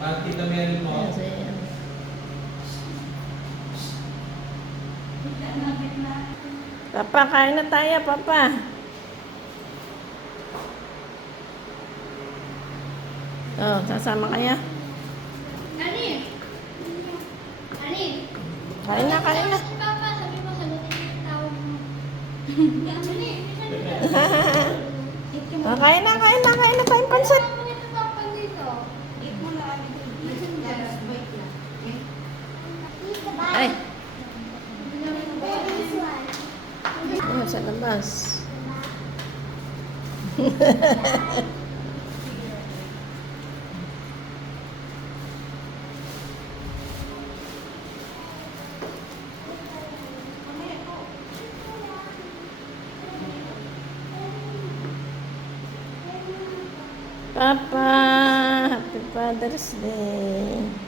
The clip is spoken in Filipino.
Party kami rin mo. Papa, kain na tayo, Papa. Oh, sasama kaya? Ani? Ani? Kain na, kain na. Papa, sabi mo, sagutin mo yung tawag mo. Ani? Oh, kain na, kain na, kain na tayong pansit. Bakit papa dito? Ay. Oh, sa labas. Papa, happy Father's Day.